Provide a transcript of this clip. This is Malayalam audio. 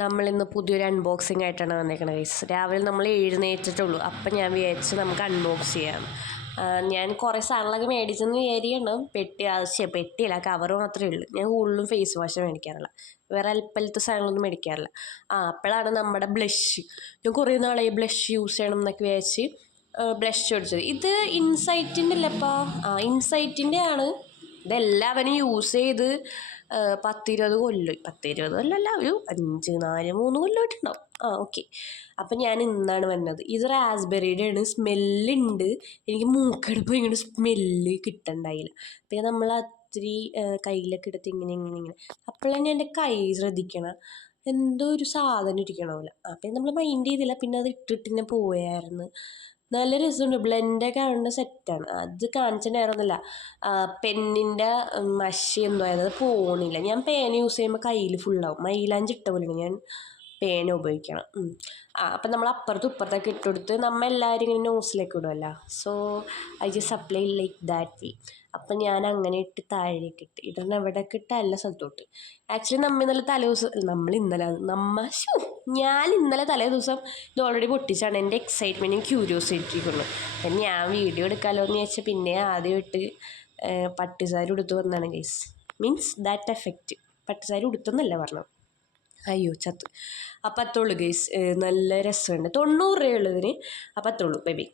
നമ്മളിന്ന് പുതിയൊരു അൺബോക്സിംഗ് ആയിട്ടാണ് വന്നേക്കണത് ഗൈസ്. രാവിലെ നമ്മൾ എഴുന്നേറ്റിട്ടുള്ളൂ. അപ്പം ഞാൻ വിചാരിച്ച് നമുക്ക് അൺബോക്സ് ചെയ്യാം. ഞാൻ കുറേ സാധനങ്ങളൊക്കെ മേടിച്ചെന്ന് വിചാരിക്കണം. പെട്ടിയല്ല, കവർ മാത്രമേ ഉള്ളൂ. ഞാൻ കൂടുതലും ഫേസ് വാഷ് മേടിക്കാറില്ല, വേറെ അല്പലത്തെ സാധനങ്ങളൊന്നും മേടിക്കാറില്ല. അപ്പോഴാണ് നമ്മുടെ ബ്ലഷ്, ഞാൻ കുറേ നാളായി ബ്ലഷ് യൂസ് ചെയ്യണം എന്നൊക്കെ വിചാരിച്ച് ബ്ലഷ് മേടിച്ചത്. ഇത് ഇൻസൈറ്റിൻ്റെ അല്ലപ്പാ, ഇൻസൈറ്റിൻ്റെ ആണ്. ഇതെല്ലാവരും യൂസ് ചെയ്ത് 10-20 കൊല്ലം, 10-20 കൊല്ലമല്ല, ഒരു 3 കൊല്ലമായിട്ടുണ്ടാവും. ഓക്കെ. അപ്പം ഞാൻ ഇന്നാണ് വന്നത്. ഇത് റാസ്ബെറിയുടെ ആണ്. സ്മെല്ലുണ്ട്. എനിക്ക് മൂക്കെടുപ്പോൾ ഇങ്ങനെ സ്മെല്ല് കിട്ടണ്ടായില്ല. പിന്നെ നമ്മൾ ഒത്തിരി കയ്യിലൊക്കെ എടുത്ത് ഇങ്ങനെ അപ്പോഴാണ് എൻ്റെ കൈ ശ്രദ്ധിക്കണം, എന്തോ ഒരു സാധനം ഇരിക്കണമല്ലോ. അപ്പം നമ്മൾ മൈൻഡ് ചെയ്തില്ല. പിന്നെ അത് ഇട്ടിട്ട് പോയായിരുന്നു. നല്ല രസമുണ്ട്. ബ്ലെൻഡൊക്കെ ആവുന്ന സെറ്റാണ്. അത് കാണിച്ചിട്ടുണ്ടായിരുന്നില്ല. പെന്നിൻ്റെ മഷി എന്തോ ആയത്, അത് പോണില്ല. ഞാൻ പേന യൂസ് ചെയ്യുമ്പോൾ കയ്യിൽ ഫുള്ളാവും. മൈലാഞ്ചി ഇട്ട പോലെയാണ് ഞാൻ പേന ഉപയോഗിക്കണം. അപ്പം നമ്മൾ അപ്പുറത്തും ഇപ്പുറത്തൊക്കെ ഇട്ടുകൊടുത്ത് നമ്മൾ എല്ലാവരും ഇങ്ങനെ നോസിലേക്ക് ഇടുമല്ലോ. So I just apply like that way. അപ്പം ഞാൻ അങ്ങനെ ഇട്ട് താഴേക്ക് ഇടണം. എവിടെയൊക്കെ ഇട്ട് എല്ലാ സ്ഥലത്തോട്ട്. ആക്ച്വലി ഞാൻ ഇന്നലെ തലേ ദിവസം ഇത് ഓൾറെഡി പൊട്ടിച്ചാണ്. എൻ്റെ എക്സൈറ്റ്മെൻറ്റും ക്യൂരിയോസിറ്റിക്കുന്നു. പിന്നെ ഞാൻ വീഡിയോ എടുക്കാമല്ലോ എന്ന് ചോദിച്ചാൽ പിന്നെ ആദ്യമായിട്ട് പട്ടുസാരി ഉടുത്ത് വന്നതാണ് ഗൈസ്. Means that effect. പട്ടുസാരി ഉടുത്തെന്നല്ല പറഞ്ഞു. അയ്യോ ചത്ത്. അപ്പം അത്രയുള്ളൂ ഗൈസ്. നല്ല രസമുണ്ട്. 90 രൂപയുള്ളതിന്. അപ്പം അത്രയുള്ളൂ ബേബി.